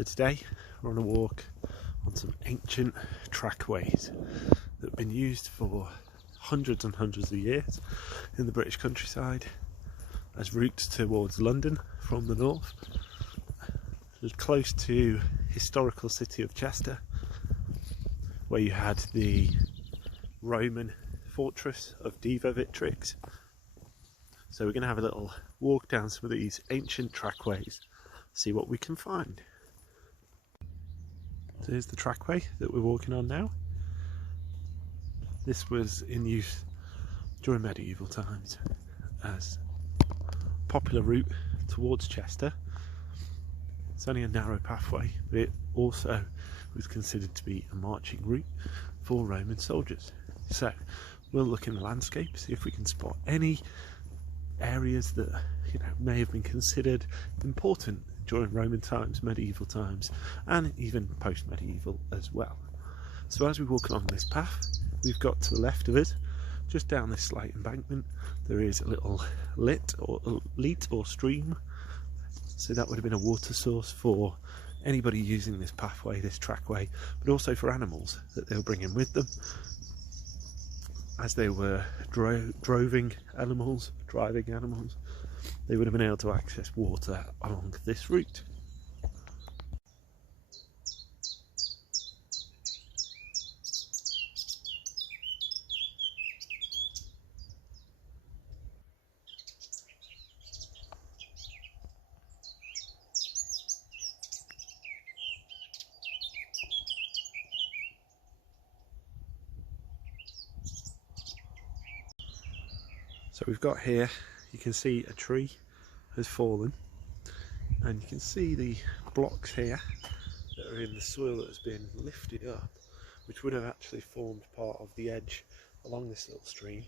So today we're on a walk on some ancient trackways that have been used for hundreds and hundreds of years in the British countryside as routes towards London from the north. It's close to historical city of Chester, where you had the Roman fortress of Diva Victrix. So we're going to have a little walk down some of these ancient trackways, see what we can find. So here's the trackway that we're walking on now. This was in use during medieval times as a popular route towards Chester. It's only a narrow pathway, but it also was considered to be a marching route for Roman soldiers. So we'll look in the landscape, see if we can spot any areas that may have been considered important during Roman times, medieval times, and even post-medieval as well. So as we walk along this path, we've got to the left of us, just down this slight embankment, there is a little leat or stream. So that would have been a water source for anybody using this pathway, this trackway, but also for animals that they were bringing with them as they were driving animals, they would have been able to access water along this route. So we've got here, you can see a tree has fallen, and you can see the blocks here that are in the soil that has been lifted up, which would have actually formed part of the edge along this little stream.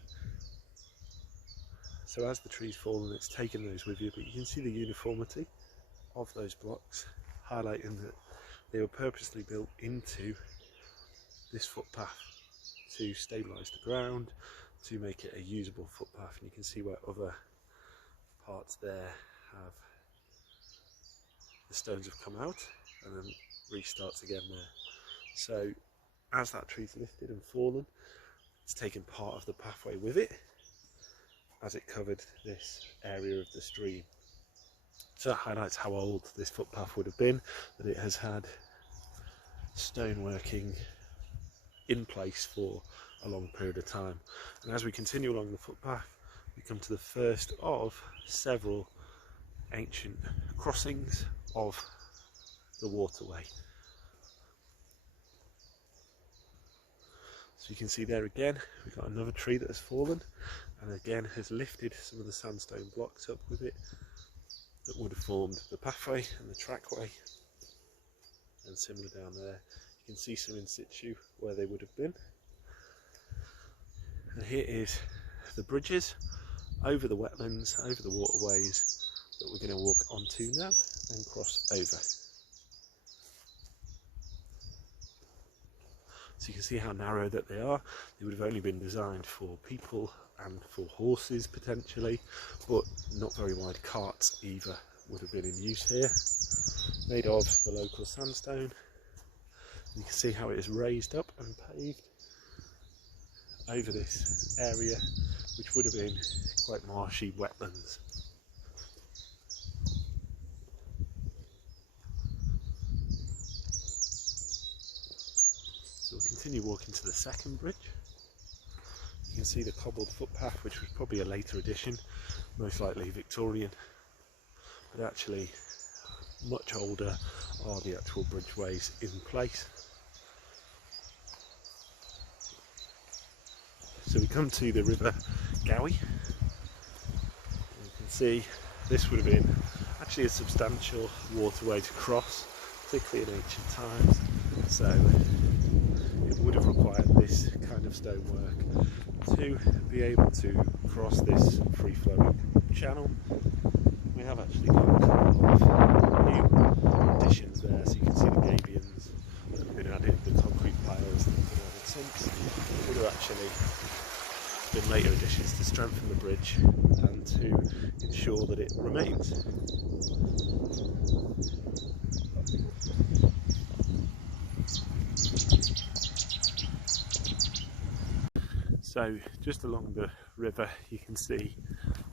So as the tree's fallen, it's taken those with you, but you can see the uniformity of those blocks, highlighting that they were purposely built into this footpath to stabilise the ground, to make it a usable footpath. And you can see where other parts there have the stones have come out and then restarts again there. So as that tree's lifted and fallen, it's taken part of the pathway with it as it covered this area of the stream. So that highlights how old this footpath would have been, that it has had stoneworking in place for a long period of time. And as we continue along the footpath, we come to the first of several ancient crossings of the waterway. So you can see there again, we've got another tree that has fallen and again has lifted some of the sandstone blocks up with it that would have formed the pathway and the trackway. And similar down there, you can see some in situ where they would have been. And here is the bridges over the wetlands, over the waterways that we're going to walk onto now and cross over. So you can see how narrow that they are. They would have only been designed for people and for horses potentially, but not very wide. Carts either would have been in use here, made of the local sandstone. You can see how it is raised up and paved over this area, which would have been quite marshy wetlands. So we'll continue walking to the second bridge. You can see the cobbled footpath, which was probably a later addition, most likely Victorian, but actually much older are the actual bridgeways in place. So we come to the River Gowie. You can see this would have been actually a substantial waterway to cross, particularly in ancient times. So it would have required this kind of stonework to be able to cross this free-flowing channel. We have actually got a couple of new additions there, so you can see the gabions that have been added, the concrete piles that have been added since. It would have actually been later additions to strengthen the bridge and to ensure that it remains. So just along the river you can see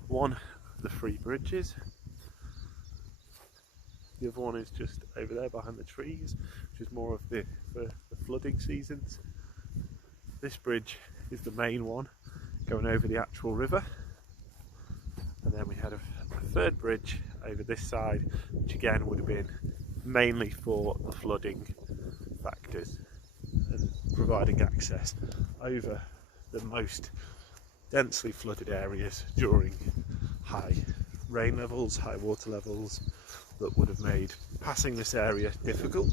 one of the 3 bridges. The other one is just over there behind the trees, which is more of the flooding seasons. This bridge is the main one going over the actual river, and then we had a 3rd bridge over this side, which again would have been mainly for the flooding factors and providing access over the most densely flooded areas during high rain levels, high water levels, that would have made passing this area difficult.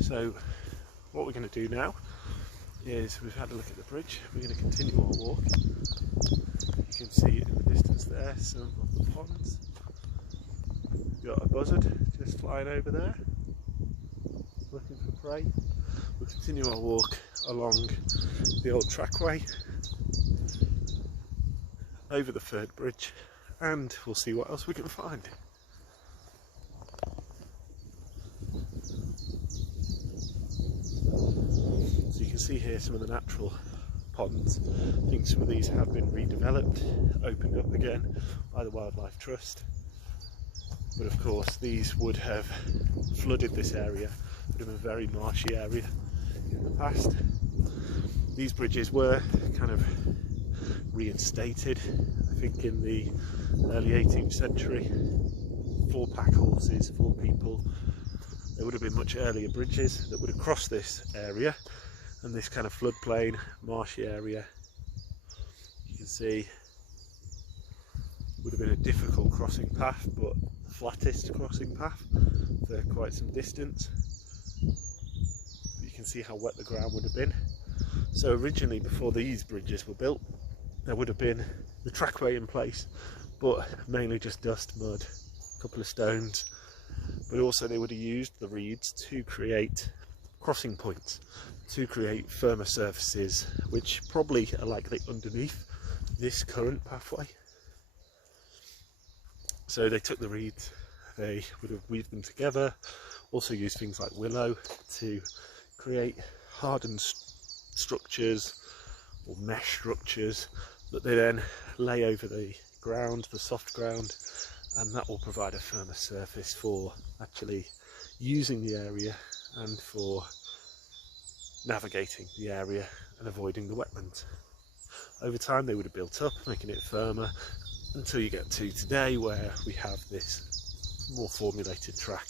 So what we're going to do now is, we've had a look at the bridge, we're going to continue our walk. You can see in the distance there some of the ponds. We've got a buzzard just flying over there looking for prey. We'll continue our walk along the old trackway over the 3rd bridge, and we'll see what else we can find. So you can see here some of the natural ponds. I think some of these have been redeveloped, opened up again by the Wildlife Trust, but of course these would have flooded this area, would have been a very marshy area in the past. These bridges were kind of reinstated, I think in the early 18th century, 4 pack horses, 4 people. There would have been much earlier bridges that would have crossed this area, and this kind of floodplain, marshy area, you can see, would have been a difficult crossing path, but the flattest crossing path for quite some distance. You can see how wet the ground would have been. So originally, before these bridges were built, there would have been the trackway in place, but mainly just dust, mud, a couple of stones. But also they would have used the reeds to create crossing points, to create firmer surfaces, which probably are likely underneath this current pathway. So they took the reeds, they would have weaved them together, also used things like willow to create hardened structures or mesh structures that they then lay over the ground, the soft ground, and that will provide a firmer surface for actually using the area and for navigating the area and avoiding the wetlands. Over time they would have built up, making it firmer, until you get to today where we have this more formulated track.